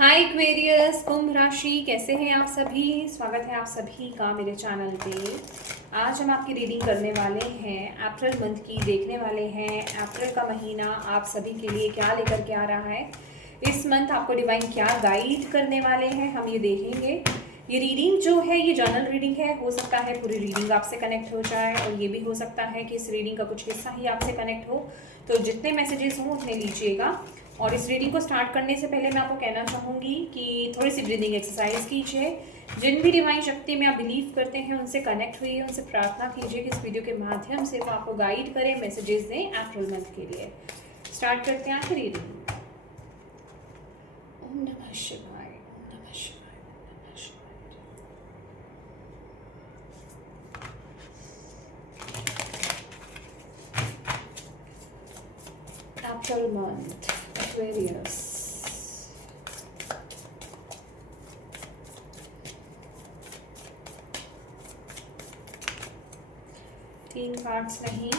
हाय Aquarius, कुंभ राशि, कैसे हैं आप सभी। स्वागत है आप सभी का मेरे चैनल पे। आज हम आपकी रीडिंग करने वाले हैं, अप्रैल मंथ की देखने वाले हैं। अप्रैल का महीना आप सभी के लिए क्या लेकर के आ रहा है, इस मंथ आपको डिवाइन क्या गाइड करने वाले हैं, हम ये देखेंगे। ये रीडिंग जो है ये जर्नल रीडिंग है। हो सकता है पूरी रीडिंग आपसे कनेक्ट हो जाए और ये भी हो सकता है कि इस रीडिंग का कुछ हिस्सा ही आपसे कनेक्ट हो। तो जितने मैसेजेस हों उतने लीजिएगा। और इस रीडिंग को स्टार्ट करने से पहले मैं आपको कहना चाहूँगी कि थोड़ी सी ब्रीदिंग एक्सरसाइज कीजिए। जिन भी डिवाइन शक्ति में आप बिलीव करते हैं उनसे कनेक्ट हुई, उनसे प्रार्थना कीजिए कि इस वीडियो के माध्यम से वो आपको गाइड करें, मैसेजेस दें अप्रैल मंथ के लिए। स्टार्ट करते हैं आज रीडिंग। ओम नमः शिवाय, ओम नमः शिवाय, ओम नमः शिवाय। April month, Aquarius। 3 कार्ड्स नहीं,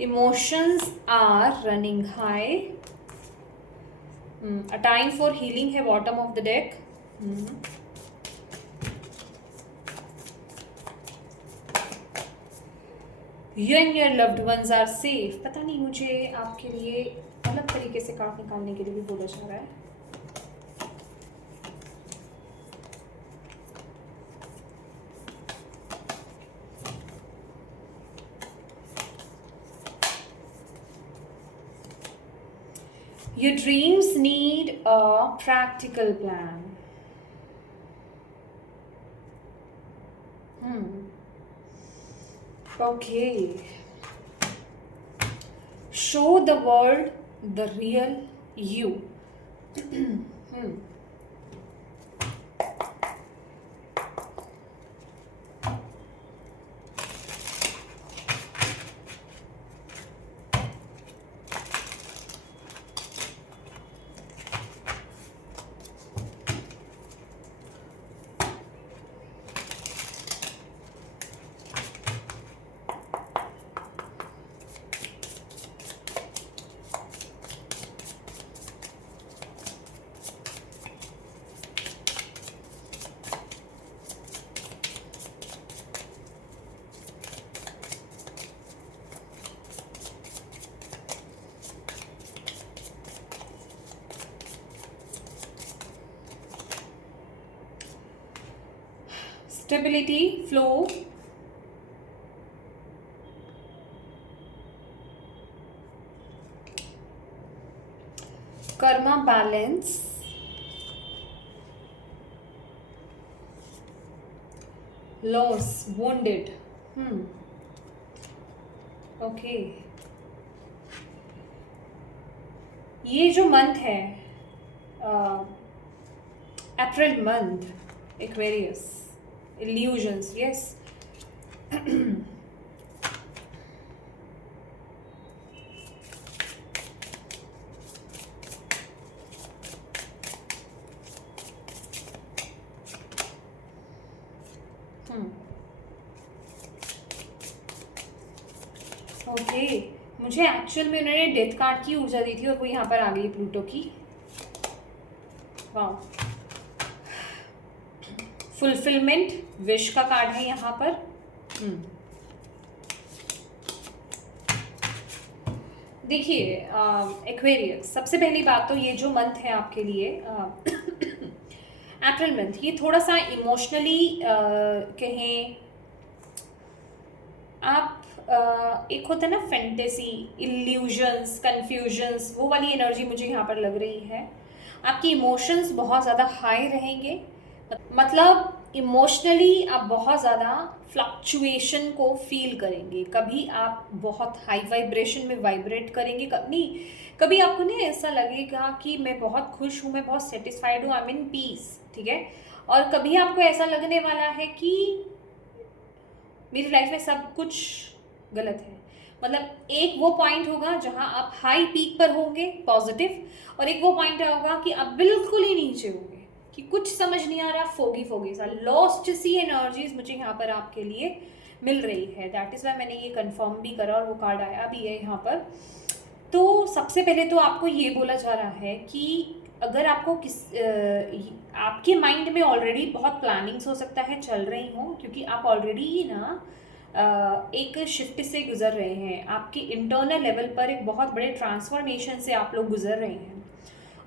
emotions are running high. A time for healing है bottom of the deck. You and your loved ones are safe। पता नहीं, मुझे आपके लिए अलग तरीके से कार्ड निकालने के लिए भी बोला जा रहा है। Your dreams need a practical plan। Okay। Show the world the real you। Stability, flow, karma, balance, loss, wounded। Okay. ये जो मंथ है April month, Aquarius, illusions, yes। Okay. मुझे एक्चुअल में उन्होंने डेथ कार्ड की ऊर्जा दी थी और वो यहाँ पर आ गई प्लूटो की। वाह। फुलफिलमेंट, विश का कार्ड है यहाँ पर। देखिए एक्वेरियस, सबसे पहली बात तो ये जो मंथ है आपके लिए अप्रैल मंथ, ये थोड़ा सा इमोशनली कहें आप, एक होता है ना फैंटेसी, इल्यूजन्स, कन्फ्यूजन्स, वो वाली एनर्जी मुझे यहाँ पर लग रही है। आपकी इमोशंस बहुत ज़्यादा हाई रहेंगे, मतलब इमोशनली आप बहुत ज़्यादा फ्लक्चुएशन को फील करेंगे। कभी आप बहुत हाई वाइब्रेशन में वाइब्रेट करेंगे, कभी आपको नहीं ऐसा लगेगा कि मैं बहुत खुश हूँ, मैं बहुत सेटिस्फाइड हूँ, आई एम इन पीस, ठीक है। और कभी आपको ऐसा लगने वाला है कि मेरी लाइफ में सब कुछ गलत है। मतलब एक वो पॉइंट होगा जहां आप हाई पीक पर होंगे पॉजिटिव, और एक वो पॉइंट होगा कि आप बिल्कुल ही नीचे होंगे, कि कुछ समझ नहीं आ रहा, फोगी फोगी सा, लॉस्ट सी एनर्जीज मुझे यहाँ पर आपके लिए मिल रही है। दैट इज़ वाई मैंने ये कंफर्म भी करा और वो कार्ड आया भी है यहाँ पर। तो सबसे पहले तो आपको ये बोला जा रहा है कि अगर आपको आपके माइंड में ऑलरेडी बहुत प्लानिंग्स हो सकता है चल रही हो, क्योंकि आप ऑलरेडी ना एक शिफ्ट से गुजर रहे हैं, आपके इंटरनल लेवल पर एक बहुत बड़े ट्रांसफॉर्मेशन से आप लोग गुजर रहे हैं।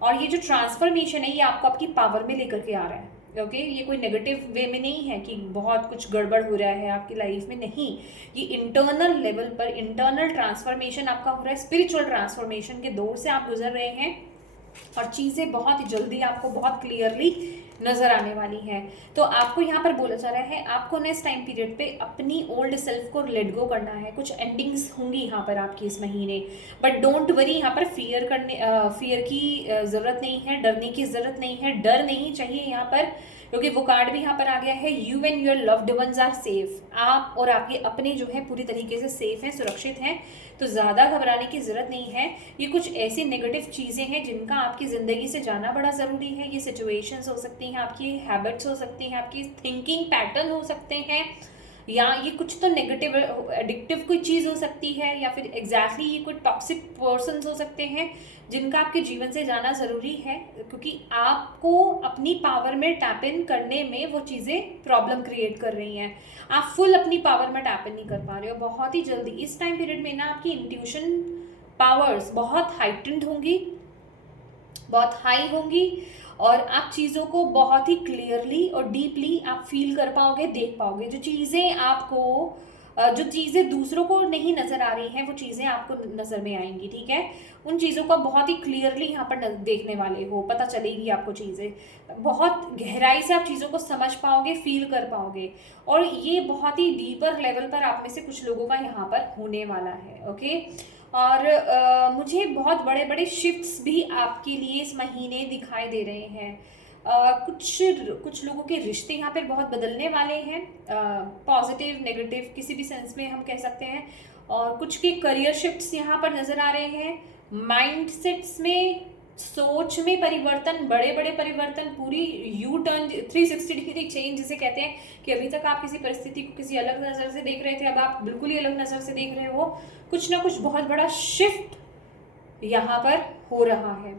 और ये जो ट्रांसफॉर्मेशन है ये आपको आपकी पावर में लेकर के आ रहा है। ओके, ये कोई नेगेटिव वे में नहीं है कि बहुत कुछ गड़बड़ हो रहा है आपकी लाइफ में, नहीं। ये इंटरनल लेवल पर इंटरनल ट्रांसफॉर्मेशन आपका हो रहा है, स्पिरिचुअल ट्रांसफॉर्मेशन के दौर से आप गुजर रहे हैं और चीज़ें बहुत ही जल्दी आपको बहुत क्लियरली नज़र आने वाली हैं। तो आपको यहाँ पर बोला जा रहा है आपको नेक्स्ट टाइम पीरियड पे अपनी ओल्ड सेल्फ को लेट गो करना है। कुछ एंडिंग्स होंगी यहाँ पर आपकी इस महीने, बट डोंट वरी, यहाँ पर फियर की ज़रूरत नहीं है, डरने की ज़रूरत नहीं है, डर नहीं चाहिए यहाँ पर, क्योंकि वो कार्ड भी यहाँ पर आ गया है, you and your loved ones are safe. आप और आपके अपने जो है पूरी तरीके से सेफ हैं, सुरक्षित हैं, तो ज़्यादा घबराने की ज़रूरत नहीं है। ये कुछ ऐसी नेगेटिव चीज़ें हैं जिनका आपकी ज़िंदगी से जाना बड़ा ज़रूरी है। ये सिचुएशंस हो सकती हैं, आपकी हैबिट्स हो सकती हैं, आपकी थिंकिंग पैटर्न हो सकते हैं, या ये कुछ तो नेगेटिव एडिक्टिव कोई चीज़ हो सकती है, या फिर एग्जैक्टली ये कोई टॉक्सिक पर्सन्स हो सकते हैं जिनका आपके जीवन से जाना ज़रूरी है, क्योंकि आपको अपनी पावर में टैप इन करने में वो चीज़ें प्रॉब्लम क्रिएट कर रही हैं। आप फुल अपनी पावर में टैप इन नहीं कर पा रहे हो। बहुत ही जल्दी इस टाइम पीरियड में ना आपकी इंट्यूशन पावर्स बहुत हाइटेंड होंगी, बहुत हाई होंगी, और आप चीज़ों को बहुत ही क्लियरली और डीपली आप फील कर पाओगे, देख पाओगे। जो चीज़ें आपको जो चीज़ें दूसरों को नहीं नज़र आ रही हैं वो चीज़ें आपको नज़र में आएंगी, ठीक है। उन चीज़ों को बहुत ही क्लियरली यहाँ पर देखने वाले हो, पता चलेगी आपको चीज़ें, बहुत गहराई से आप चीज़ों को समझ पाओगे, फील कर पाओगे, और ये बहुत ही डीपर लेवल पर आप में से कुछ लोगों का यहाँ पर होने वाला है। ओके, और मुझे बहुत बड़े बड़े शिफ्ट्स भी आपके लिए इस महीने दिखाई दे रहे हैं। कुछ लोगों के रिश्ते यहाँ पर बहुत बदलने वाले हैं, पॉजिटिव नेगेटिव किसी भी सेंस में हम कह सकते हैं, और कुछ के करियर शिफ्ट्स यहाँ पर नज़र आ रहे हैं। माइंडसेट्स में, सोच में परिवर्तन, बड़े बड़े परिवर्तन, पूरी यू टर्न 360 डिग्री चेंज जिसे कहते हैं, कि अभी तक आप किसी परिस्थिति को किसी अलग नज़र से देख रहे थे, अब आप बिल्कुल ही अलग नज़र से देख रहे हो। कुछ ना कुछ बहुत बड़ा शिफ्ट यहाँ पर हो रहा है।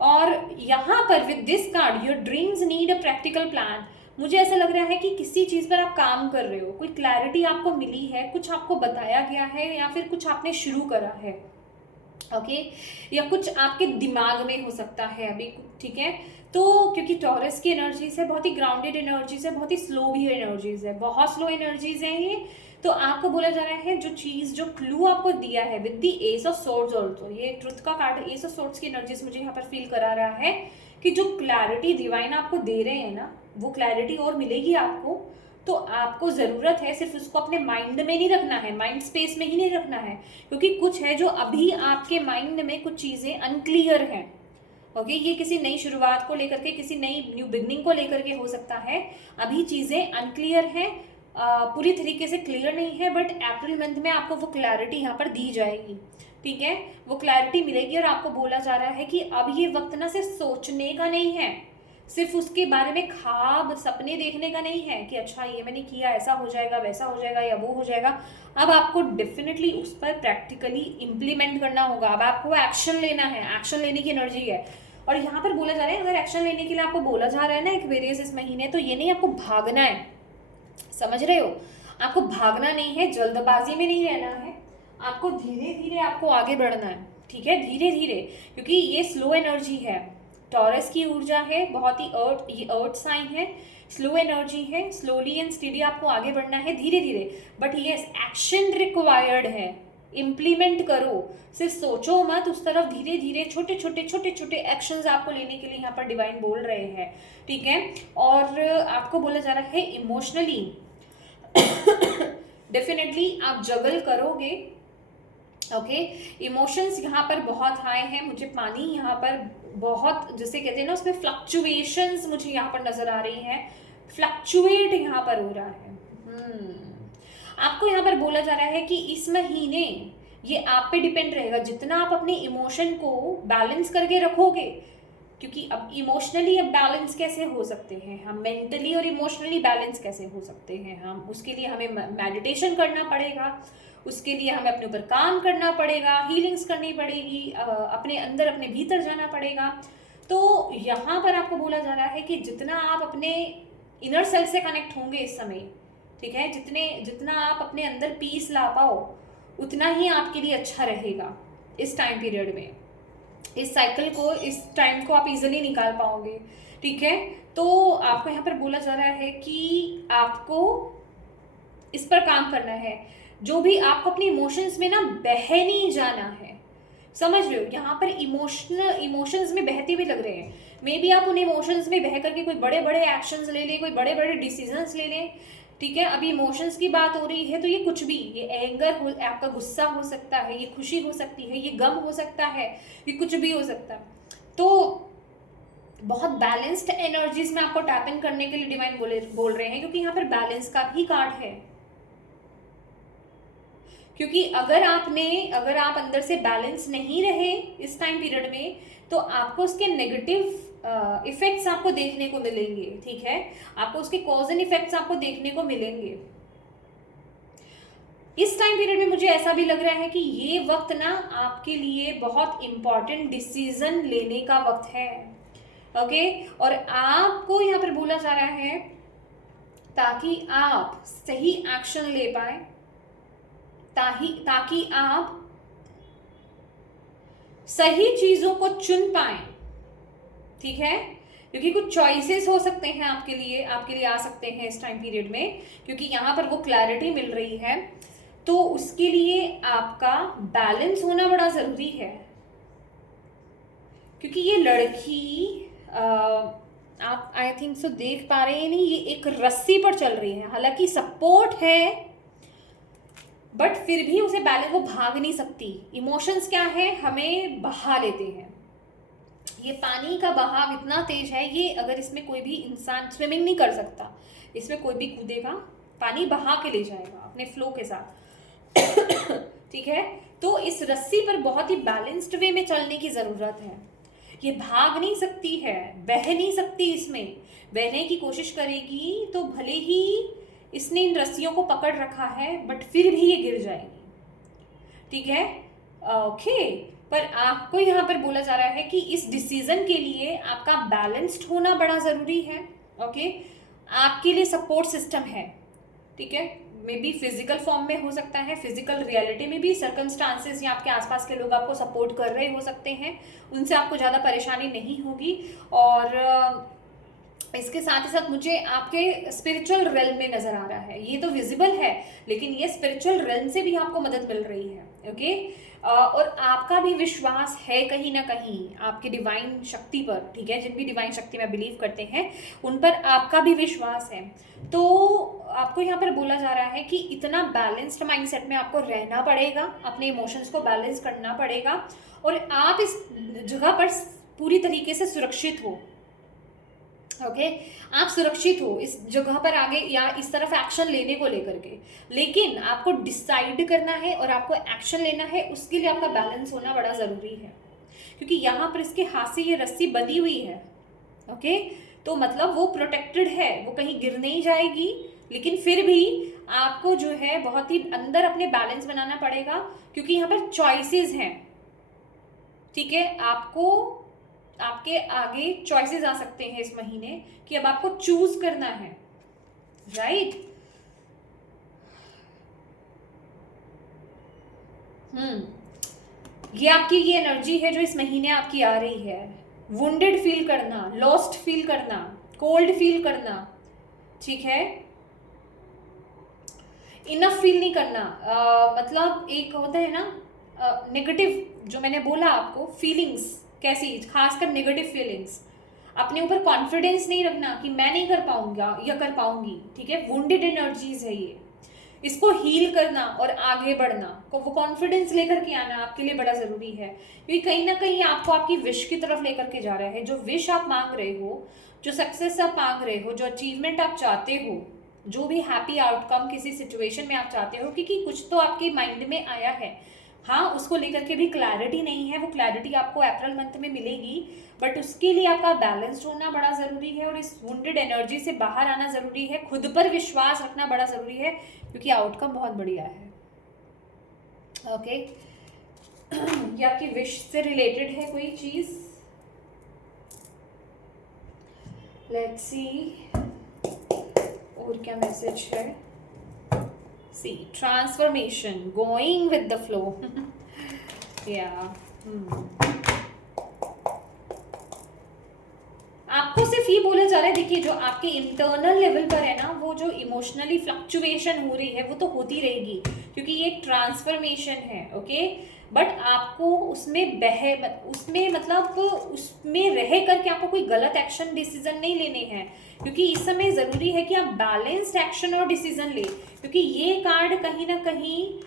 और यहाँ पर with this card your dreams need a practical plan. मुझे ऐसा लग रहा है कि किसी चीज़ पर आप काम कर रहे हो, कोई क्लैरिटी आपको मिली है, कुछ आपको बताया गया है, या फिर कुछ आपने शुरू करा है। ओके, या कुछ आपके दिमाग में हो सकता है अभी, ठीक है। तो क्योंकि टॉरस की एनर्जीज है, बहुत ही ग्राउंडेड एनर्जीज है, बहुत ही स्लो भी एनर्जीज है, बहुत स्लो एनर्जीज है ये। तो आपको बोला जा रहा है जो चीज़, जो क्लू आपको दिया है with the S of swords also, ये ट्रुथ का कार्ड, एस ऑफ सोर्ड्स की एनर्जीज मुझे यहाँ पर फील करा रहा है कि जो क्लैरिटी डिवाइन आपको दे रहे हैं ना, वो क्लैरिटी और मिलेगी आपको। तो आपको ज़रूरत है सिर्फ उसको अपने माइंड में नहीं रखना है, माइंड स्पेस में ही नहीं रखना है, क्योंकि कुछ है जो अभी आपके माइंड में कुछ चीज़ें अनक्लियर हैं। ओके, ये किसी नई शुरुआत को लेकर के, किसी नई न्यू बिगनिंग को लेकर के हो सकता है। अभी चीज़ें अनक्लियर हैं, पूरी तरीके से क्लियर नहीं है, बट अप्रैल मंथ में आपको वो क्लैरिटी यहाँ पर दी जाएगी, ठीक है। वो क्लैरिटी मिलेगी और आपको बोला जा रहा है कि अब ये वक्त ना सिर्फ सोचने का नहीं है, सिर्फ उसके बारे में ख्वाब सपने देखने का नहीं है कि अच्छा ये मैंने किया, ऐसा हो जाएगा, वैसा हो जाएगा, या वो हो जाएगा। अब आपको डेफिनेटली उस पर प्रैक्टिकली इम्प्लीमेंट करना होगा। अब आपको एक्शन लेना है, एक्शन लेने की एनर्जी है। और यहाँ पर बोला जा रहा है अगर एक्शन लेने के लिए आपको बोला जा रहा है ना एक्वेरियस इस महीने, तो ये नहीं आपको भागना है, समझ रहे हो, आपको भागना नहीं है, जल्दबाजी में नहीं रहना है, आपको धीरे धीरे आपको आगे बढ़ना है, ठीक है, धीरे धीरे, क्योंकि ये स्लो एनर्जी है, टॉरस की ऊर्जा है, बहुत ही ये अर्थ साइन है, स्लो एनर्जी है, स्लोली एंड स्टेडी आपको आगे बढ़ना है, धीरे धीरे, बट यस एक्शन रिक्वायर्ड है, इम्प्लीमेंट करो, सिर्फ सोचो मत, उस तरफ धीरे धीरे छोटे छोटे एक्शंस आपको लेने के लिए यहाँ पर डिवाइन बोल रहे हैं, ठीक है। और आपको बोला जा रहा है इमोशनली डेफिनेटली आप जगल करोगे। ओके, इमोशंस यहाँ पर बहुत हाई हैं, मुझे पानी यहाँ पर बहुत, जिसे कहते हैं ना, उसमें फ्लक्चुएशंस मुझे यहाँ पर नजर आ रही हैं, फ्लक्चुएट यहाँ पर हो रहा है। आपको यहाँ पर बोला जा रहा है कि इस महीने ये आप पे डिपेंड रहेगा, जितना आप अपने इमोशन को बैलेंस करके रखोगे, क्योंकि अब इमोशनली अब बैलेंस कैसे हो सकते हैं हम, मेंटली और इमोशनली बैलेंस कैसे हो सकते हैं हम, उसके लिए हमें मेडिटेशन करना पड़ेगा, उसके लिए हमें अपने ऊपर काम करना पड़ेगा, हीलिंग्स करनी पड़ेगी, अपने अंदर अपने भीतर जाना पड़ेगा। तो यहाँ पर आपको बोला जा रहा है कि जितना आप अपने इनर सेल्फ से कनेक्ट होंगे इस समय, ठीक है, जितना आप अपने अंदर पीस ला पाओ उतना ही आपके लिए अच्छा रहेगा इस टाइम पीरियड में। इस साइकिल को, इस टाइम को आप इजीली निकाल पाओगे, ठीक है। तो आपको यहाँ पर बोला जा रहा है कि आपको इस पर काम करना है, जो भी आपको अपने इमोशंस में ना बह नहीं जाना है, समझ रहे हो। यहाँ पर इमोशंस में बहते भी लग रहे हैं, मे बी आप उन इमोशंस में बह करके कोई बड़े बड़े एक्शंस ले लें, कोई बड़े बड़े डिसीजंस ले लें, ठीक है। अभी इमोशंस की बात हो रही है तो ये कुछ भी, ये एंगर हो, आपका गुस्सा हो सकता है, ये खुशी हो सकती है, ये गम हो सकता है, ये कुछ भी हो सकता है। तो बहुत बैलेंस्ड एनर्जीज में आपको टैप इन करने के लिए डिवाइन बोल रहे हैं, क्योंकि यहाँ पर बैलेंस का भी कार्ड है। क्योंकि अगर आप अंदर से बैलेंस नहीं रहे इस टाइम पीरियड में, तो आपको उसके नेगेटिव इफेक्ट्स आपको देखने को मिलेंगे, ठीक है। आपको उसके कॉज एंड इफेक्ट्स आपको देखने को मिलेंगे इस टाइम पीरियड में। मुझे ऐसा भी लग रहा है कि ये वक्त ना आपके लिए बहुत इंपॉर्टेंट डिसीजन लेने का वक्त है, ओके। और आपको यहाँ पर बोला जा रहा है ताकि आप सही एक्शन ले पाए, ताकि आप सही चीजों को चुन पाए, ठीक है। क्योंकि कुछ चॉइसेस हो सकते हैं आपके लिए आ सकते हैं इस टाइम पीरियड में, क्योंकि यहाँ पर वो क्लैरिटी मिल रही है। तो उसके लिए आपका बैलेंस होना बड़ा जरूरी है, क्योंकि ये लड़की आप आई थिंक सो देख पा रहे हैं नहीं, ये एक रस्सी पर चल रही है, हालांकि सपोर्ट है बट फिर भी उसे बैलेंस, वो भाग नहीं सकती। इमोशंस क्या है, हमें बहा लेते हैं। ये पानी का बहाव इतना तेज है, ये अगर इसमें कोई भी इंसान स्विमिंग नहीं कर सकता, इसमें कोई भी कूदेगा पानी बहा के ले जाएगा अपने फ्लो के साथ ठीक है। तो इस रस्सी पर बहुत ही बैलेंस्ड वे में चलने की जरूरत है। ये भाग नहीं सकती है, बह नहीं सकती, इसमें बहने की कोशिश करेगी तो भले ही इसने इन रस्सियों को पकड़ रखा है बट फिर भी ये गिर जाएगी, ठीक है, ओके। पर आपको यहाँ पर बोला जा रहा है कि इस डिसीजन के लिए आपका बैलेंस्ड होना बड़ा जरूरी है, ओके। आपके लिए सपोर्ट सिस्टम है, ठीक है, मे बी फिजिकल फॉर्म में हो सकता है, फिजिकल रियलिटी में भी सर्कमस्टांसेस या आपके आसपास के लोग आपको सपोर्ट कर रहे हो सकते हैं, उनसे आपको ज़्यादा परेशानी नहीं होगी। और इसके साथ ही साथ मुझे आपके स्पिरिचुअल रेल्म में नजर आ रहा है, ये तो विजिबल है लेकिन ये स्पिरिचुअल रेल्म से भी आपको मदद मिल रही है, ओके। और आपका भी विश्वास है कहीं ना कहीं आपकी डिवाइन शक्ति पर, ठीक है, जिन भी डिवाइन शक्ति में बिलीव करते हैं उन पर आपका भी विश्वास है। तो आपको यहाँ पर बोला जा रहा है कि इतना बैलेंस्ड माइंडसेट में आपको रहना पड़ेगा, अपने इमोशंस को बैलेंस करना पड़ेगा, और आप इस जगह पर पूरी तरीके से सुरक्षित हो, ओके आप सुरक्षित हो इस जगह पर आगे या इस तरफ एक्शन लेने को लेकर के। लेकिन आपको डिसाइड करना है और आपको एक्शन लेना है, उसके लिए आपका बैलेंस होना बड़ा ज़रूरी है, क्योंकि यहाँ पर इसके हाथ से ये रस्सी बंधी हुई है, ओके। तो मतलब वो प्रोटेक्टेड है, वो कहीं गिर नहीं जाएगी, लेकिन फिर भी आपको जो है बहुत ही अंदर अपने बैलेंस बनाना पड़ेगा, क्योंकि यहाँ पर चॉइसेस हैं, ठीक है। आपके आगे चॉइसेस आ सकते हैं इस महीने कि अब आपको चूज करना है, राइट। ये आपकी ये एनर्जी है जो इस महीने आपकी आ रही है। वुंडेड फील करना, लॉस्ट फील करना, कोल्ड फील करना, ठीक है, इनफ फील नहीं करना। मतलब एक होता है ना नेगेटिव, जो मैंने बोला आपको फीलिंग्स कैसी, खासकर नेगेटिव फीलिंग्स, अपने ऊपर कॉन्फिडेंस नहीं रखना कि मैं नहीं कर पाऊंगा या कर पाऊंगी, ठीक है। वुंडेड एनर्जीज है ये, इसको हील करना और आगे बढ़ना, वो कॉन्फिडेंस लेकर के आना आपके लिए बड़ा जरूरी है, क्योंकि कहीं ना कहीं आपको आपकी विश की तरफ लेकर के जा रहा है। जो विश आप मांग रहे हो, जो सक्सेस आप मांग रहे हो, जो अचीवमेंट आप चाहते हो, जो भी हैप्पी आउटकम किसी सिचुएशन में आप चाहते हो, क्योंकि कुछ तो आपके माइंड में आया है, हाँ, उसको लेकर के भी क्लैरिटी नहीं है, वो क्लैरिटी आपको अप्रैल मंथ में मिलेगी, बट उसके लिए आपका बैलेंस्ड होना बड़ा ज़रूरी है और इस वुंडेड एनर्जी से बाहर आना ज़रूरी है, खुद पर विश्वास रखना बड़ा ज़रूरी है, क्योंकि आउटकम बहुत बढ़िया है। ओके ये आपकी विश से रिलेटेड है कोई चीज़। लेट्स सी और क्या मैसेज है। See transformation, going with the flow. या आपको सिर्फ ये बोला जा रहा है, देखिए जो आपके इंटरनल लेवल पर है ना, वो जो इमोशनली फ्लक्चुएशन हो रही है वो तो होती रहेगी, क्योंकि ये एक ट्रांसफॉर्मेशन है। ओके बट आपको उसमें उसमें रह करके आपको कोई गलत एक्शन डिसीजन नहीं लेने हैं, क्योंकि इस समय ज़रूरी है कि आप बैलेंस्ड एक्शन और डिसीजन ले, क्योंकि ये कार्ड कहीं ना कहीं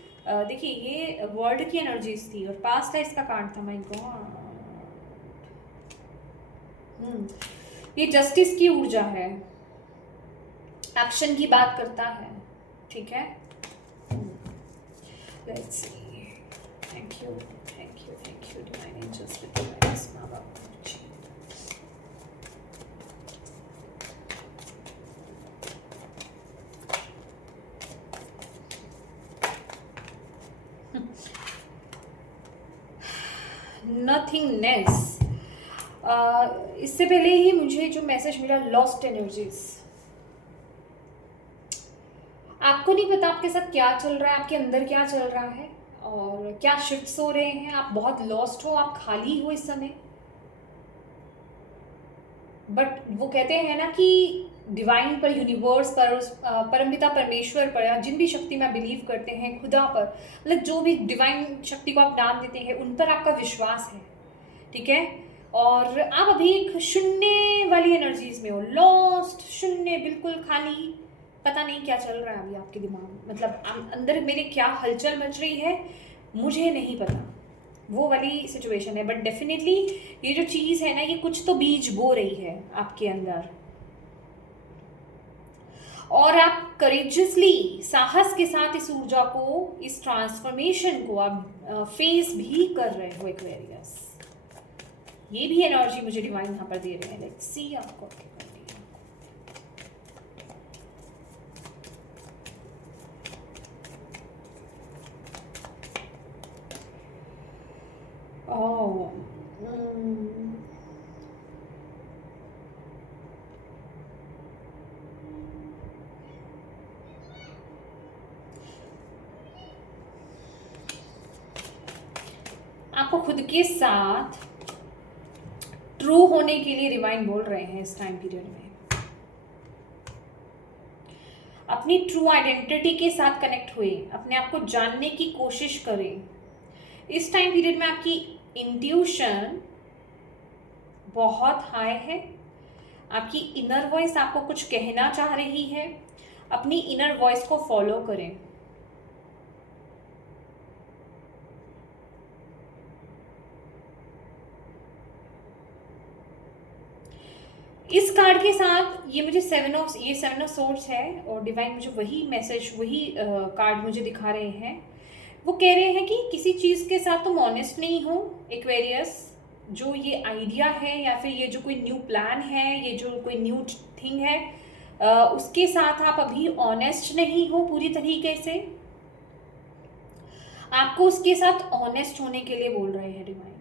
देखिए ये वर्ल्ड की एनर्जीज थी और पास्ट लाइफ का कार्ड था। माय गॉड ये जस्टिस की ऊर्जा है, एक्शन की बात करता है। ठीक है let's see. Thank you divine angels with guidance माँ बाप। नथिंगनेस। इससे पहले ही मुझे जो मैसेज मिला, लॉस्ट एनर्जीज। आपको नहीं पता आपके साथ क्या चल रहा है, आपके अंदर क्या चल रहा है और क्या शिफ्ट्स हो रहे हैं। आप बहुत लॉस्ट हो, आप खाली हो इस समय, बट वो कहते हैं ना कि डिवाइन पर, यूनिवर्स पर, परमपिता परमेश्वर पर, जिन भी शक्ति में बिलीव करते हैं, खुदा पर, मतलब जो भी डिवाइन शक्ति को आप नाम देते हैं, उन पर आपका विश्वास है। ठीक है और आप अभी एक शून्य वाली एनर्जीज में हो, लॉस्ट, शून्य, बिल्कुल खाली, पता नहीं क्या चल रहा है अभी आपके दिमाग में, मतलब अंदर मेरे क्या हलचल मच रही है मुझे नहीं पता, वो वाली सिचुएशन है। बट डेफिनेटली ये जो चीज़ है ना, ये कुछ तो बीज बो रही है आपके अंदर, और आप करेजियसली, साहस के साथ इस ऊर्जा को, इस ट्रांसफॉर्मेशन को आप फेस भी कर रहे हो एक्वेरियस। ये भी एनर्जी मुझे डिवाइन यहाँ पर दे रहे हैं। लेट्स सी आपको आपको खुद के साथ ट्रू होने के लिए डिवाइन बोल रहे हैं इस टाइम पीरियड में। अपनी ट्रू आइडेंटिटी के साथ कनेक्ट हुए, अपने आप को जानने की कोशिश करें। इस टाइम पीरियड में आपकी इंट्यूशन बहुत हाई है, आपकी इनर वॉइस आपको कुछ कहना चाह रही है, अपनी इनर वॉइस को फॉलो करें। इस कार्ड के साथ ये मुझे सेवन ऑफ सोर्ड्स है और डिवाइन मुझे वही मैसेज, वही कार्ड मुझे दिखा रहे हैं। वो कह रहे हैं कि किसी चीज़ के साथ तुम ऑनेस्ट नहीं हो एक्वेरियस। जो ये आइडिया है या फिर ये जो कोई न्यू प्लान है, ये जो कोई न्यू थिंग है, उसके साथ आप अभी ऑनेस्ट नहीं हो पूरी तरीके से। आपको उसके साथ ऑनेस्ट होने के लिए बोल रहे हैं डिवाइन।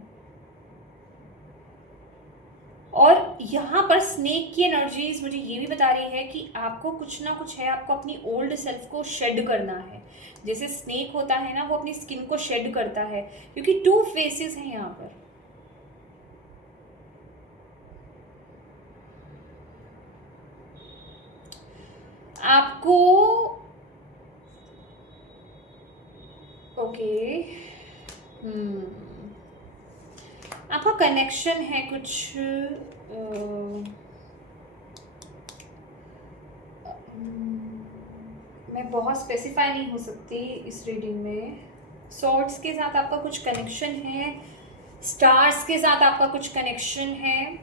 और यहाँ पर स्नेक की एनर्जीज मुझे ये भी बता रही है कि आपको कुछ ना कुछ है, आपको अपनी ओल्ड सेल्फ को शेड करना है। जैसे स्नेक होता है ना, वो अपनी स्किन को शेड करता है, क्योंकि टू फेसेस हैं यहाँ पर। आपको ओके आपका कनेक्शन है कुछ मैं बहुत स्पेसिफाई नहीं हो सकती इस रीडिंग में। सॉर्ड्स के साथ आपका कुछ कनेक्शन है, स्टार्स के साथ आपका कुछ कनेक्शन है।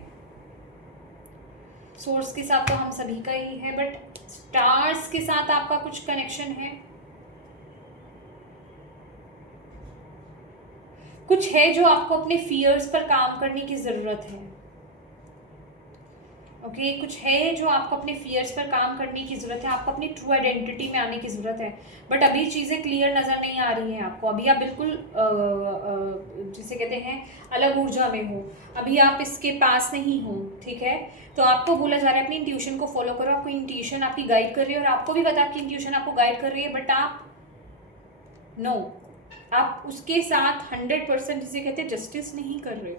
सोर्स के साथ तो हम सभी का ही है, बट स्टार्स के साथ आपका कुछ कनेक्शन है। कुछ है जो आपको अपने फियर्स पर काम करने की ज़रूरत है। ओके कुछ है जो आपको अपने फियर्स पर काम करने की ज़रूरत है, आपको अपनी ट्रू आइडेंटिटी में आने की ज़रूरत है। बट अभी चीज़ें क्लियर नज़र नहीं आ रही हैं आपको, अभी आप बिल्कुल जिसे कहते हैं अलग ऊर्जा में हो, अभी आप इसके पास नहीं हो, ठीक है। तो आपको बोला जा रहा है अपनी इंट्यूशन को फॉलो करो, आपको इंट्यूशन आपकी गाइड कर रही है और आपको भी पता है आपकी इंट्यूशन आपको गाइड कर रही है, बट आप नो आप उसके साथ 100% जिसे कहते हैं जस्टिस नहीं कर रहे हो।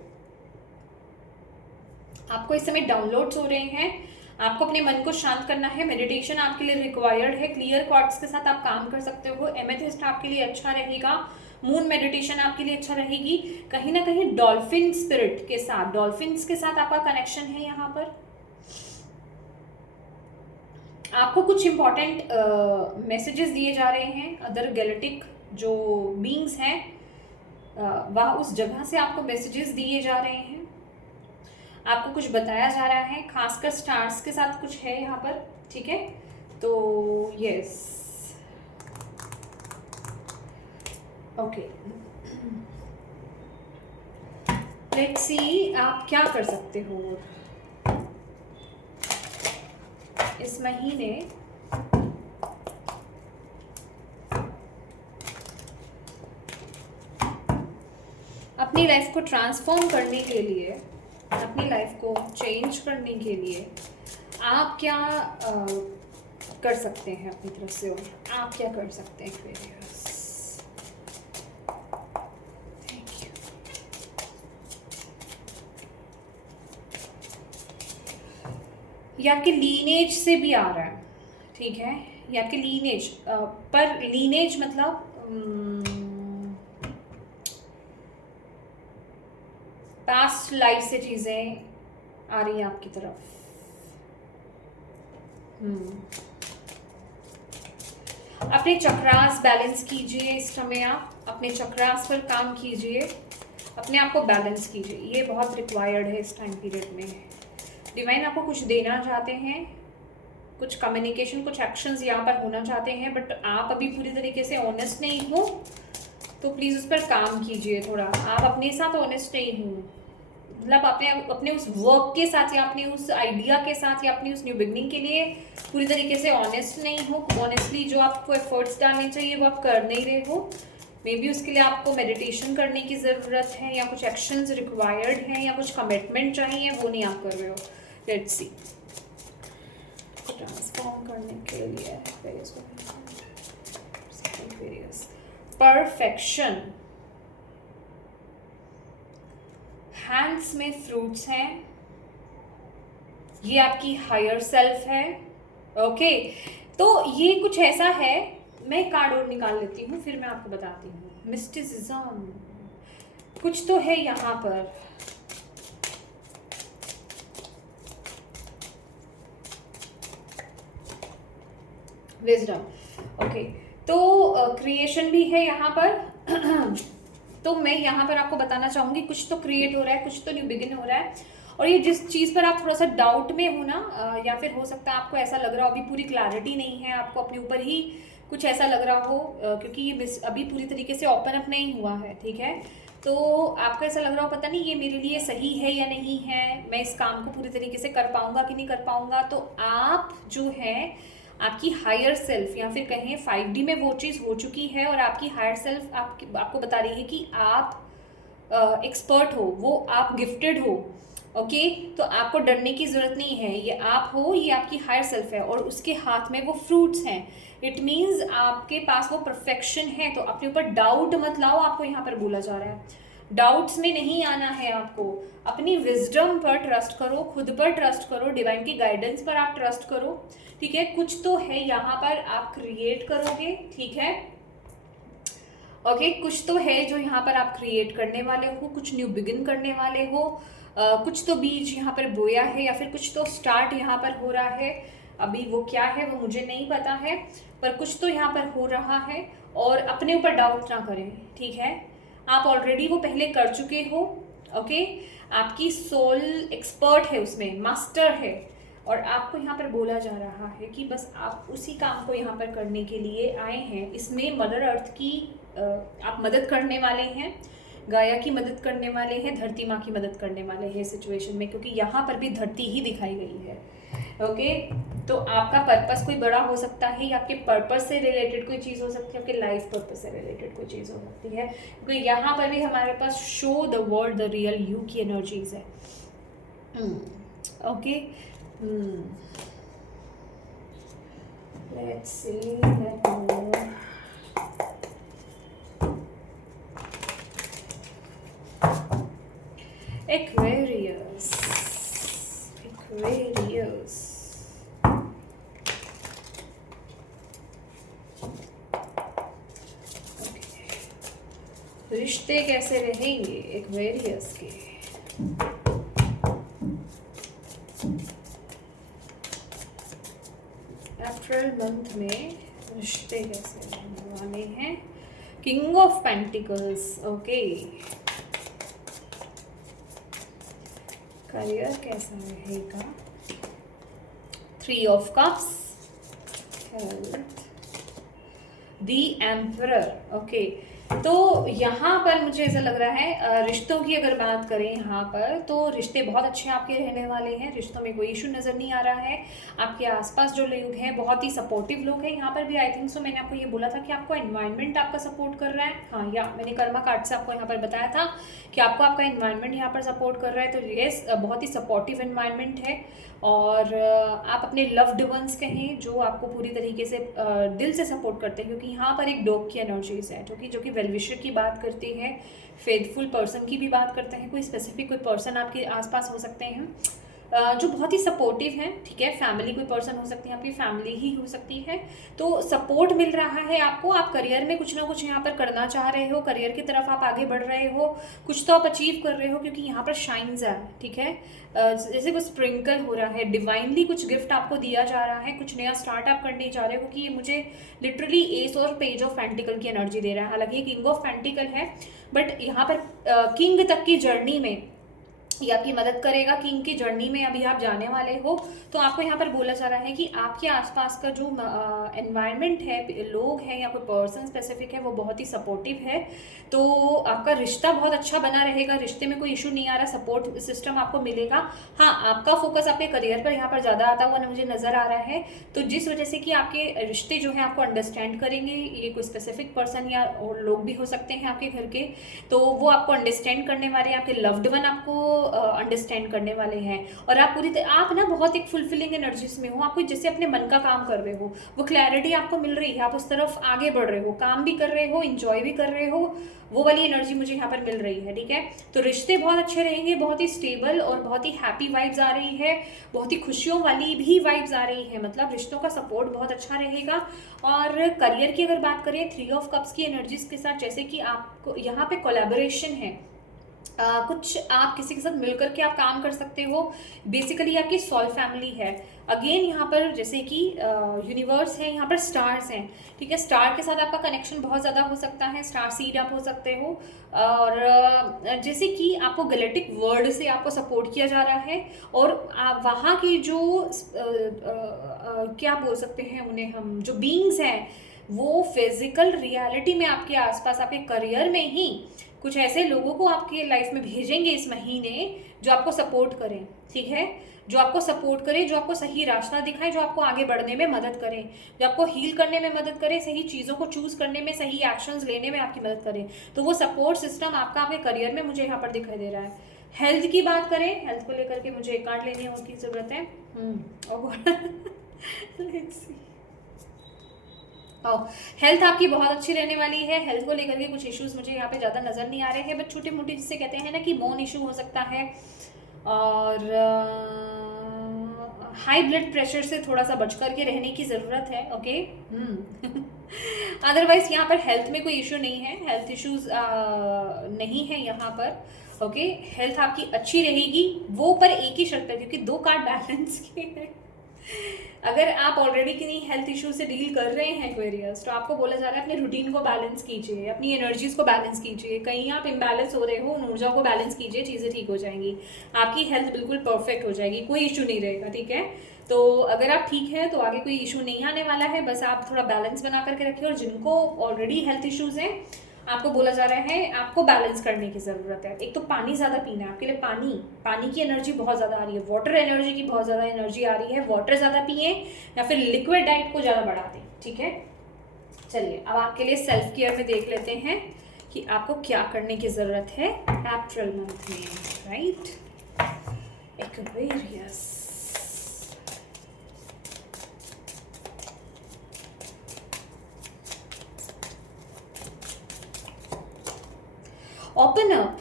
आपको इस समय डाउनलोड्स हो रहे हैं, आपको अपने मन को शांत करना है, मेडिटेशन आपके लिए रिक्वायर्ड है, क्लियर क्वार्ट्स के साथ आप काम कर सकते हो, एमेथिस्ट आपके लिए अच्छा रहेगा, मून मेडिटेशन आपके लिए अच्छा रहेगी। कहीं ना कहीं डॉल्फिन स्पिरिट के साथ, डॉल्फिन्स के साथ आपका कनेक्शन है यहाँ पर। आपको कुछ इंपॉर्टेंट मैसेजेस दिए जा रहे हैं, अदर गैलेक्टिक जो बीइंग्स हैं वह उस जगह से आपको मैसेजेस दिए जा रहे हैं, आपको कुछ बताया जा रहा है, खासकर स्टार्स के साथ कुछ है यहाँ पर, ठीक है। तो यस ओके लेट्स सी आप क्या कर सकते हो इस महीने। अपनी लाइफ को ट्रांसफॉर्म करने के लिए, अपनी लाइफ को चेंज करने के लिए आप क्या कर सकते हैं अपनी तरफ से, और आप क्या कर सकते हैं एक्वेरियस। Thank you. ये आपके लीनेज से भी आ रहा है, ठीक है, ये आपके लीनेज पर लीनेज मतलब पास्ट लाइफ से चीज़ें आ रही हैं आपकी तरफ। अपने चक्रास बैलेंस कीजिए इस समय, आप अपने चक्रास पर काम कीजिए, अपने आप को बैलेंस कीजिए, ये बहुत रिक्वायर्ड है इस टाइम पीरियड में। डिवाइन आपको कुछ देना चाहते हैं, कुछ कम्युनिकेशन, कुछ एक्शंस यहाँ पर होना चाहते हैं, बट आप अभी पूरी तरीके से ऑनेस्ट नहीं हो, तो प्लीज़ उस पर काम कीजिए थोड़ा। आप अपने साथ ऑनेस्ट नहीं हो, मतलब अपने उस वर्क के साथ या अपने उस आइडिया के साथ या अपनी उस न्यू बिगनिंग के लिए पूरी तरीके से ऑनेस्ट नहीं हो। ऑनेस्टली जो आपको एफर्ट्स डालने चाहिए वो आप कर नहीं रहे हो। मे बी उसके लिए आपको मेडिटेशन करने की ज़रूरत है, या कुछ एक्शंस रिक्वायर्ड हैं, या कुछ कमिटमेंट चाहिए, वो नहीं आप कर रहे हो। लेट्स सी ट्रांसफॉर्म करने के लिए परफेक्शन, हैंड्स में फ्रूट्स हैं, ये आपकी हायर सेल्फ है। ओके तो ये कुछ ऐसा है, मैं कार्ड और निकाल लेती हूँ फिर मैं आपको बताती हूँ। मिस्टिसिज्म कुछ तो है यहाँ पर, विजडम। ओके तो क्रिएशन भी है यहाँ पर तो मैं यहाँ पर आपको बताना चाहूँगी कुछ तो क्रिएट हो रहा है, कुछ तो न्यू बिगिन हो रहा है, और ये जिस चीज़ पर आप थोड़ा सा डाउट में हो ना, या फिर हो सकता है आपको ऐसा लग रहा हो अभी पूरी क्लैरिटी नहीं है, आपको अपने ऊपर ही कुछ ऐसा लग रहा हो, क्योंकि ये अभी पूरी तरीके से ओपन अप नहीं हुआ है, ठीक है। तो आपको ऐसा लग रहा हो पता नहीं ये मेरे लिए सही है या नहीं है, मैं इस काम को पूरी तरीके से कर पाऊँगा कि नहीं कर पाऊँगा। तो आप जो है आपकी हायर सेल्फ, या फिर कहें 5D में वो चीज़ हो चुकी है, और आपकी हायर सेल्फ आपको बता रही है कि आप एक्सपर्ट हो, वो आप गिफ्टेड हो। ओके तो आपको डरने की ज़रूरत नहीं है, ये आप हो, ये आपकी हायर सेल्फ है, और उसके हाथ में वो फ्रूट्स हैं। इट मीन्स आपके पास वो परफेक्शन है। तो अपने ऊपर डाउट मत लाओ, आपको यहाँ पर बोला जा रहा है डाउट्स में नहीं आना है आपको। अपनी विजडम पर ट्रस्ट करो, खुद पर ट्रस्ट करो, डिवाइन की गाइडेंस पर आप ट्रस्ट करो, ठीक है। कुछ तो है यहाँ पर आप क्रिएट करोगे, ठीक है। ओके कुछ तो है जो यहाँ पर आप क्रिएट करने वाले हो, कुछ न्यू बिगिन करने वाले हो, कुछ तो बीज यहाँ पर बोया है, या फिर कुछ तो स्टार्ट यहाँ पर हो रहा है। अभी वो क्या है वो मुझे नहीं पता है, पर कुछ तो यहाँ पर हो रहा है। और अपने ऊपर डाउट ना करें, ठीक है। आप ऑलरेडी वो पहले कर चुके हो, ओके। आपकी सोल एक्सपर्ट है उसमें, मास्टर है, और आपको यहाँ पर बोला जा रहा है कि बस आप उसी काम को यहाँ पर करने के लिए आए हैं। इसमें मदर अर्थ की आप मदद करने वाले हैं, गाया की मदद करने वाले हैं, धरती माँ की मदद करने वाले हैं सिचुएशन में, क्योंकि यहाँ पर भी धरती ही दिखाई गई है। ओके, तो आपका पर्पस कोई बड़ा हो सकता है, या आपके पर्पस से रिलेटेड कोई चीज़ हो सकती है, आपके लाइफ पर्पस से रिलेटेड कोई चीज़ हो सकती है, क्योंकि यहाँ पर भी हमारे पास show the world the real you की एनर्जीज है। Okay, let's see, Aquarius. रिश्ते कैसे रहेंगे एक्वेरियस के? अप्रैल मंथ में रिश्ते कैसे रहने वाले हैं? King of pentacles, okay. Career कैसा रहेगा? 3 of cups, health, the emperor, okay. तो यहाँ पर मुझे ऐसा लग रहा है, रिश्तों की अगर बात करें यहाँ पर, तो रिश्ते बहुत अच्छे आपके रहने वाले हैं। रिश्तों में कोई इशू नज़र नहीं आ रहा है। आपके आसपास जो लोग हैं बहुत ही सपोर्टिव लोग हैं। यहाँ पर भी आई थिंक सो मैंने आपको ये बोला था कि आपको एनवायरनमेंट आपका सपोर्ट कर रहा है। हाँ, या मैंने कर्मा कार्ड से आपको यहाँ पर बताया था कि आपको आपका एनवायरनमेंट यहाँ पर सपोर्ट कर रहा है। तो येस, बहुत ही सपोर्टिव एनवायरनमेंट है। और आप अपने लव्ड वंस कहें जो आपको पूरी तरीके से दिल से सपोर्ट करते हैं, क्योंकि यहाँ पर एक डॉग की एनर्जीज है जो कि वेलविशर की बात करती है, फेथफुल पर्सन की भी बात करते हैं। कोई स्पेसिफिक कोई पर्सन आपके आसपास हो सकते हैं जो बहुत ही सपोर्टिव हैं, ठीक है। फैमिली कोई पर्सन हो सकती है, आपकी फैमिली ही हो सकती है। तो सपोर्ट मिल रहा है आपको। आप करियर में कुछ ना कुछ यहाँ पर करना चाह रहे हो, करियर की तरफ आप आगे बढ़ रहे हो, कुछ तो आप अचीव कर रहे हो, क्योंकि यहाँ पर शाइन्स है, ठीक है। जैसे कुछ स्प्रिंकल हो रहा है, डिवाइनली कुछ गिफ्ट आपको दिया जा रहा है, कुछ नया स्टार्टअप करने जा रहे हो, क्योंकि ये मुझे लिटरली एस और पेज ऑफ पेंटिकल की एनर्जी दे रहा है। हालांकि किंग ऑफ पेंटिकल है, बट यहाँ पर किंग तक की जर्नी में ये आपकी मदद करेगा। किंग की जर्नी में अभी आप जाने वाले हो, तो आपको यहाँ पर बोला जा रहा है कि आपके आसपास का जो एनवायरनमेंट है, लोग हैं या कोई पर्सन स्पेसिफिक है, वो बहुत ही सपोर्टिव है। तो आपका रिश्ता बहुत अच्छा बना रहेगा। रिश्ते में कोई इशू नहीं आ रहा, सपोर्ट सिस्टम आपको मिलेगा। हाँ, आपका फोकस आपके करियर पर यहाँ पर ज़्यादा आता हुआ मुझे नज़र आ रहा है। तो जिस वजह से कि आपके रिश्ते जो है आपको अंडरस्टैंड करेंगे, ये कोई स्पेसिफिक पर्सन या और लोग भी हो सकते हैं आपके घर के, तो वो आपको अंडरस्टैंड करने वाले हैं। आपके लव्ड वन आपको अंडरस्टैंड करने वाले हैं। और आप आप ना बहुत एक फुलफिलिंग एनर्जीज में हो। आपको जैसे अपने मन का काम कर रहे हो, वो क्लैरिटी आपको मिल रही है, आप उस तरफ आगे बढ़ रहे हो, काम भी कर रहे हो, इंजॉय भी कर रहे हो, वो वाली एनर्जी मुझे यहाँ पर मिल रही है, ठीक है। तो रिश्ते बहुत अच्छे रहेंगे, बहुत ही स्टेबल और बहुत ही हैप्पी वाइब्स आ रही है, बहुत ही खुशियों वाली भी वाइब्स आ रही है। मतलब रिश्तों का सपोर्ट बहुत अच्छा रहेगा। और करियर की अगर बात करें 3 ऑफ कप्स की एनर्जीज के साथ, जैसे कि आपको यहाँ पे कोलैबोरेशन है, कुछ आप किसी के साथ मिलकर के आप काम कर सकते हो। बेसिकली आपकी सॉल फैमिली है। अगेन यहाँ पर जैसे कि यूनिवर्स है, यहाँ पर स्टार्स हैं, ठीक है। स्टार के साथ आपका कनेक्शन बहुत ज़्यादा हो सकता है, स्टार सीड आप हो सकते हो। और जैसे कि आपको गैलेक्टिक वर्ल्ड से आपको सपोर्ट किया जा रहा है, और वहाँ की जो क्या बोल सकते हैं उन्हें हम, जो बीइंग्स हैं, वो फिजिकल रियलिटी में आपके आसपास, आपके करियर में ही कुछ ऐसे लोगों को आपके लाइफ में भेजेंगे इस महीने जो आपको सपोर्ट करें, ठीक है। जो आपको सपोर्ट करे, जो आपको सही रास्ता दिखाए, जो आपको आगे बढ़ने में मदद करें, जो आपको हील करने में मदद करे, सही चीज़ों को चूज करने में, सही एक्शंस लेने में आपकी मदद करें। तो वो सपोर्ट सिस्टम आपका आपके करियर में मुझे यहाँ पर दिखाई दे रहा है। हेल्थ की बात करें, हेल्थ को लेकर के मुझे एक कार्ड लेने की ज़रूरत है। हेल्थ आपकी बहुत अच्छी रहने वाली है। हेल्थ को लेकर के कुछ इश्यूज मुझे यहाँ पे ज़्यादा नज़र नहीं आ रहे हैं, बट छोटे मोटे जिससे कहते हैं ना कि बोन इशू हो सकता है, और हाई ब्लड प्रेशर से थोड़ा सा बच करके रहने की ज़रूरत है, ओके। अदरवाइज यहाँ पर हेल्थ में कोई इशू नहीं है, हेल्थ इश्यूज नहीं है यहाँ पर, ओके। हेल्थ आपकी अच्छी रहेगी, वो पर एक ही शर्त है, क्योंकि 2 कार्ड बैलेंस के हैं। अगर आप ऑलरेडी किन्हीं हेल्थ इशू से डील कर रहे हैं एक्वेरियस, तो आपको बोला जा रहा है अपने रूटीन को बैलेंस कीजिए, अपनी एनर्जीज को बैलेंस कीजिए। कहीं आप इम्बैलेंस हो रहे हो, उन ऊर्जा को बैलेंस कीजिए, चीज़ें ठीक हो जाएंगी, आपकी हेल्थ बिल्कुल परफेक्ट हो जाएगी, कोई इशू नहीं रहेगा, ठीक है। तो अगर आप ठीक है तो आगे कोई इशू नहीं आने वाला है, बस आप थोड़ा बैलेंस बना करके रखिए। और जिनको ऑलरेडी हेल्थ इश्यूज़ हैं आपको बोला जा रहा है आपको बैलेंस करने की ज़रूरत है। एक तो पानी ज़्यादा पीना है, आपके लिए पानी की एनर्जी बहुत ज़्यादा आ रही है, वाटर एनर्जी की बहुत ज़्यादा एनर्जी आ रही है। वाटर ज़्यादा पिए या फिर लिक्विड डाइट को ज़्यादा बढ़ा दें, ठीक है। चलिए अब आपके लिए सेल्फ केयर में देख लेते हैं कि आपको क्या करने की ज़रूरत है अप्रैल मंथ में, right. Aquarius, open up.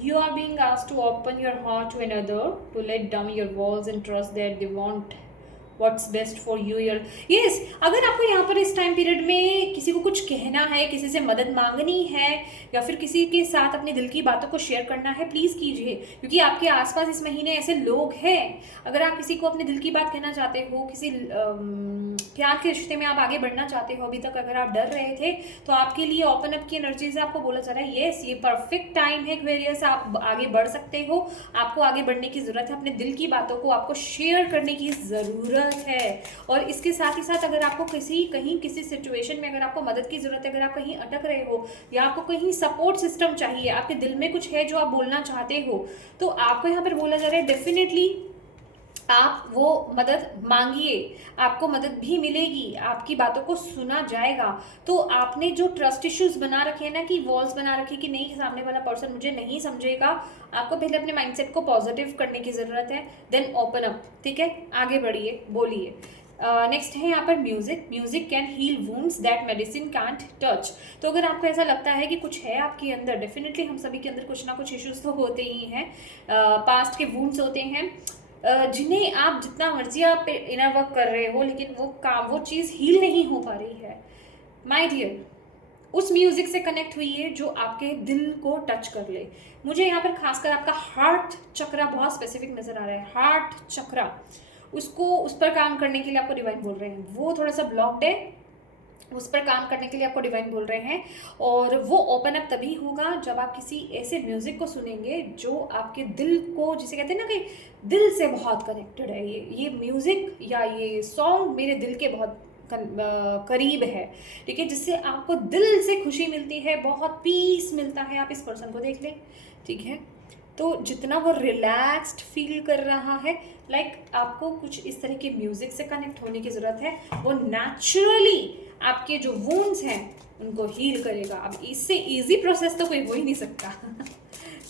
You are being asked to open your heart to another, to let down your walls and trust that they want what's best for you. Yes, अगर आपको यहाँ पर इस time period में किसी को कुछ कहना है, किसी से मदद मांगनी है या फिर किसी के साथ अपने दिल की बातों को शेयर करना है, प्लीज़ कीजिए, क्योंकि आपके आसपास इस महीने ऐसे लोग हैं। अगर आप किसी को अपने दिल की बात कहना चाहते हो, किसी प्यार के रिश्ते में आप आगे बढ़ना चाहते हो, अभी तक अगर आप डर रहे थे, तो आपके लिए ओपन अप की एनर्जी से आपको बोला जा रहा है येस, ये परफेक्ट टाइम है एक्वेरियस, आप आगे बढ़ सकते हो। आपको आगे बढ़ने की ज़रूरत है, अपने दिल की बातों को आपको शेयर करने की ज़रूरत है। और इसके साथ ही साथ अगर आपको किसी सिचुएशन में अगर आपको मदद की ज़रूरत है, अगर आप कहीं अटक रहे हो या आपको कहीं सपोर्ट सिस्टम चाहिए, आपके दिल में कुछ है जो आप बोलना चाहते हो, तो आपको यहाँ पर बोला जा रहा है डेफिनेटली आप वो मदद मांगिए, आपको मदद भी मिलेगी, आपकी बातों को सुना जाएगा। तो आपने जो ट्रस्ट इश्यूज बना रखे हैं ना, कि वॉल्स बना रखे कि नहीं सामने वाला पर्सन मुझे नहीं समझेगा, आपको पहले अपने माइंडसेट को पॉजिटिव करने की ज़रूरत है, देन ओपन अप, ठीक है, आगे बढ़िए, बोलिए। नेक्स्ट है यहाँ पर music can heal wounds that medicine can't touch. तो अगर आपको ऐसा लगता है कि कुछ है आपके अंदर, डेफिनेटली हम सभी के अंदर कुछ ना कुछ इश्यूज तो होते ही हैं, पास्ट के वुंड्स होते हैं, जिन्हें आप जितना मर्जी आप इनर वर्क कर रहे हो, लेकिन वो चीज़ हील नहीं हो पा रही है। माय डियर, उस म्यूज़िक से कनेक्ट हुई है जो आपके दिल को टच कर ले। मुझे यहाँ पर खासकर आपका हार्ट चक्रा बहुत स्पेसिफिक नज़र आ रहा है, हार्ट चक्रा, उस पर काम करने के लिए आपको डिवाइन बोल रहे हैं, वो थोड़ा सा ब्लॉक्ड है, उस पर काम करने के लिए आपको डिवाइन बोल रहे हैं। और वो ओपन अप तभी होगा जब आप किसी ऐसे म्यूज़िक को सुनेंगे जो आपके दिल को, जिसे कहते हैं ना कि दिल से बहुत कनेक्टेड है, ये म्यूज़िक या ये सॉन्ग मेरे दिल के बहुत करीब है, ठीक है, जिससे आपको दिल से खुशी मिलती है, बहुत पीस मिलता है। आप इस पर्सन को देख लें, ठीक है, तो जितना वो रिलैक्स्ड फील कर रहा है, आपको कुछ इस तरह के म्यूज़िक से कनेक्ट होने की ज़रूरत है, वो नेचुरली आपके जो वुंड्स हैं उनको हील करेगा। अब इससे इजी प्रोसेस तो कोई हो ही नहीं सकता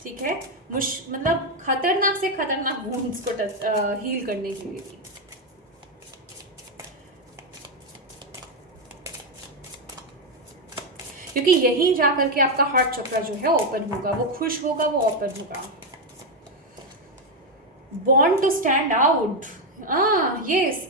ठीक है, मतलब खतरनाक से खतरनाक वुंड्स को हील करने के लिए। क्योंकि यहीं जा करके आपका हार्ट चक्र जो है ओपन होगा, वो खुश होगा, वो ओपन होगा। Born to stand out, yes,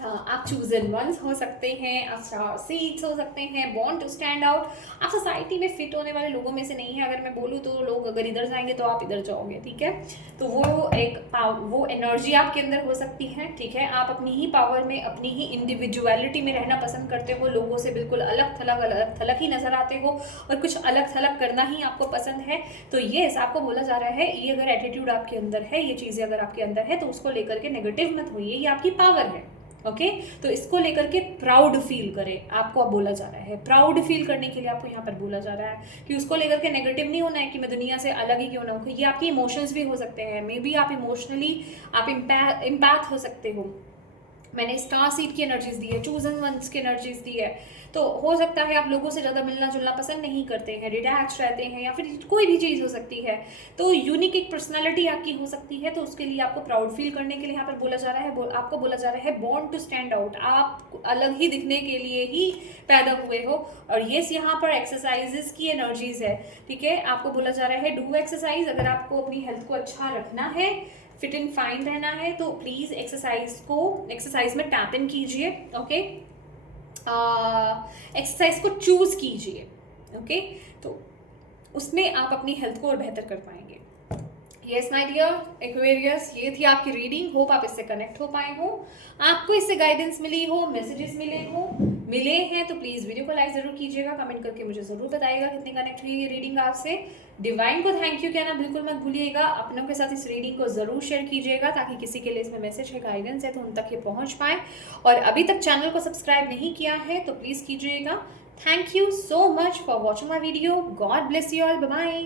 आप चूजन वंस हो सकते हैं, आप स्टार सीड्स हो सकते हैं, बॉर्न टू स्टैंड आउट। आप सोसाइटी में फिट होने वाले लोगों में से नहीं है, अगर मैं बोलूँ तो लोग अगर इधर जाएंगे तो आप इधर जाओगे, ठीक है, तो वो एनर्जी आपके अंदर हो सकती है, ठीक है। आप अपनी ही पावर में, अपनी ही इंडिविजुअलिटी में रहना पसंद करते हो, लोगों से बिल्कुल अलग थलग ही नजर आते हो और कुछ अलग थलग करना ही आपको पसंद है। तो ये आपको बोला जा रहा है, ये अगर एटीट्यूड आपके अंदर है, ये चीज़ें अगर आपके अंदर है, तो उसको लेकर के नेगेटिव मत होइए, ये आपकी पावर है, ओके। तो इसको लेकर के प्राउड फील करें, आपको अब बोला जा रहा है, प्राउड फील करने के लिए आपको यहाँ पर बोला जा रहा है कि उसको लेकर के नेगेटिव नहीं होना है कि मैं दुनिया से अलग ही क्यों ना हूँ। ये आपके इमोशंस भी हो सकते हैं, मे बी आप इमोशनली आप इम्पैक्ट हो सकते हो। मैंने स्टार सीड की एनर्जीज दी है, चूजन वंस की एनर्जीज दी है, तो हो सकता है आप लोगों से ज़्यादा मिलना जुलना पसंद नहीं करते हैं, डिटैच रहते हैं, या फिर कोई भी चीज़ हो सकती है। तो यूनिक एक पर्सनालिटी आपकी हो सकती है, तो उसके लिए आपको प्राउड फील करने के लिए यहाँ पर बोला जा रहा है, आपको बोला जा रहा है बॉर्न टू स्टैंड आउट, आप अलग ही दिखने के लिए ही पैदा हुए हो। और ये यहाँ पर एक्सरसाइजेस की एनर्जीज है, ठीक है, आपको बोला जा रहा है डू एक्सरसाइज। अगर आपको अपनी हेल्थ को अच्छा रखना है, फिट एंड फाइन रहना है, तो प्लीज़ एक्सरसाइज में टैप इन कीजिए, ओके, एक्सरसाइज को चूज कीजिए, ओके, तो उसमें आप अपनी हेल्थ को और बेहतर कर पाएंगे। यस माय डियर एक्वेरियस, ये थी आपकी रीडिंग, होप आप इससे कनेक्ट हो पाए हो, आपको इससे गाइडेंस मिली हो, मैसेजेस मिले हैं, तो प्लीज़ वीडियो को लाइक ज़रूर कीजिएगा, कमेंट करके मुझे ज़रूर बताइएगा कितनी कनेक्ट हुई ये रीडिंग आपसे। डिवाइन को थैंक यू कहना बिल्कुल मत भूलिएगा, अपनों के साथ इस रीडिंग को ज़रूर शेयर कीजिएगा ताकि किसी के लिए इसमें मैसेज है, गाइडेंस है, तो उन तक ये पहुँच पाए। और अभी तक चैनल को सब्सक्राइब नहीं किया है तो प्लीज़ कीजिएगा, thank you so much for watching my video. God bless you all. Bye bye.